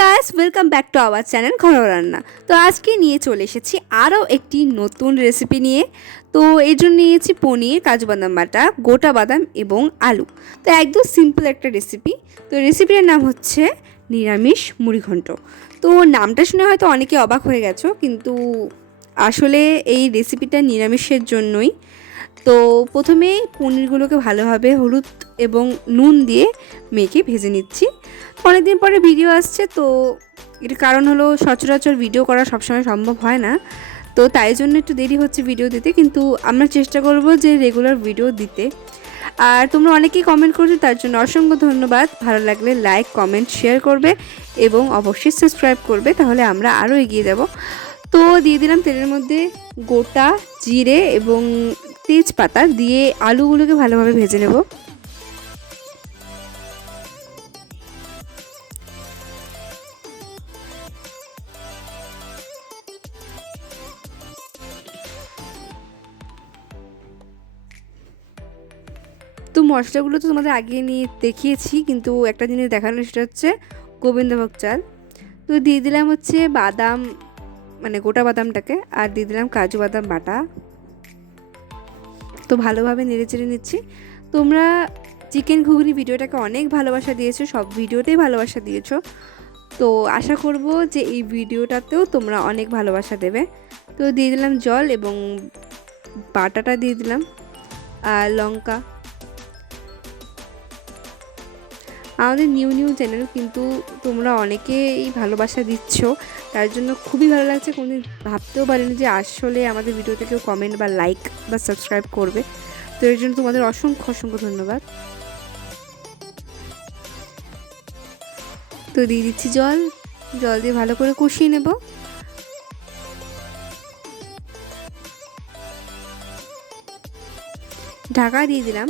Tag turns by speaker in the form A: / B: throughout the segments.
A: Guys welcome back to our channel ঘরোয়া রান্না তো আজকে নিয়ে চলে এসেছি আরও একটি নতুন রেসিপি নিয়ে। তো এই জন্য নিয়েছি পনির, কাজু বাদাম বাটা, গোটা বাদাম এবং আলু। তো একদম সিম্পল একটা রেসিপি তো রেসিপিটার নাম হচ্ছে নিরামিষ মুড়িঘণ্ট। তো নামটা শুনে হয়তো অনেকে অবাক হয়ে গেছো, কিন্তু আসলে এই রেসিপিটা নিরামিষের জন্যই। তো প্রথমে পনিরগুলোকে ভালোভাবে হলুদ এবং নুন দিয়ে মেখে ভেজে নিচ্ছি। অনেকদিন পরে ভিডিও আসছে, তো এর কারণ হলো সচরাচর ভিডিও করা সবসময় সম্ভব হয় না। তো তাই জন্য একটু দেরি হচ্ছে ভিডিও দিতে, কিন্তু আমরা চেষ্টা করব যে রেগুলার ভিডিও দিতে। আর তোমরা অনেকেই কমেন্ট করছ, তার জন্য অসংখ্য ধন্যবাদ। ভালো লাগলে লাইক কমেন্ট শেয়ার করবে এবং অবশ্যই সাবস্ক্রাইব করবে, তাহলে আমরা আরও এগিয়ে যাব। তো দিয়ে দিলাম তেলের মধ্যে গোটা জিরে এবং তেজপাতা, দিয়ে আলুগুলোকে ভালোভাবে ভেজে নেব। তো মশলাগুলো তো তোমাদের আগে নিয়ে দেখিয়েছি, কিন্তু একটা জিনিস দেখানো সেটা হচ্ছে গোবিন্দভোগ চাল। তো দিয়ে দিলাম হচ্ছে বাদাম মানে গোটা বাদামটাকে, আর দিয়ে দিলাম কাজু বাদাম বাটা। তো ভালোভাবে নেড়ে চেড়ে নিচ্ছি। তোমরা চিকেন ঘুগনি ভিডিওটাকে অনেক ভালোবাসা দিয়েছ, সব ভিডিওতেই ভালোবাসা দিয়েছ। তো আশা করব যে এই ভিডিওটাতেও তোমরা অনেক ভালোবাসা দেবে। তো দিয়ে দিলাম জল এবং বাটাটা দিয়ে দিলাম, আর লঙ্কা। আমাদের নিউ নিউ চ্যানেল কিন্তু তোমরা অনেকেই ভালোবাসা দিচ্ছ। তার জন্য খুবই ভালো লাগছে। কোনোদিন ভাবতেও পারিনি যে আসলে আমাদের ভিডিওতে কেউ কমেন্ট বা লাইক বা সাবস্ক্রাইব করবে। তো এর জন্য তোমাদের অসংখ্য অসংখ্য ধন্যবাদ। তো দিয়ে দিচ্ছি জল। জল দিয়ে ভালো করে কষিয়ে নেব। ঢাকা দিয়ে দিলাম।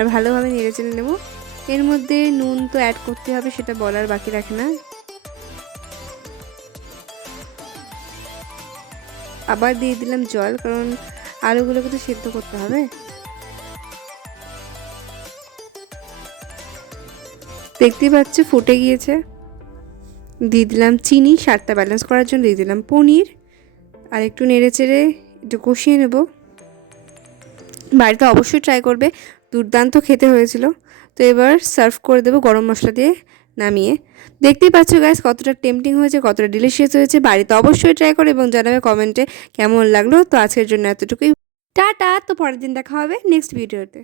A: আর ভালোভাবে নেড়ে চেড়ে নেব। এর মধ্যে নুন তো অ্যাড করতে হবে, সেটা বলার বাকি রাখে না। আবার দিয়ে দিলাম জল, কারণ আলুগুলোকে তো সেদ্ধ করতে হবে। দেখতে পাচ্ছ ফুটে গিয়েছে। দিয়ে দিলাম চিনি, স্বাদটা ব্যালেন্স করার জন্য দিয়ে দিলাম পনির। আর একটু নেড়ে চেড়ে একটু কষিয়ে নেব। বাড়িতে অবশ্যই ট্রাই করবে। দুর্দান্ত খেতে হয়েছিল। তো এবার সার্ভ করে দেবো গরম মশলা দিয়ে নামিয়ে। দেখতেই পাচ্ছ গ্যাস কতটা টেম্পটিং হয়েছে, কতটা ডিলিশিয়াস হয়েছে। বাড়িতে অবশ্যই ট্রাই করো এবং জানাবে কমেন্টে কেমন লাগল। তো আজকের জন্য এতটুকুই। টাটা, তো পরের দিন দেখা হবে নেক্সট ভিডিওতে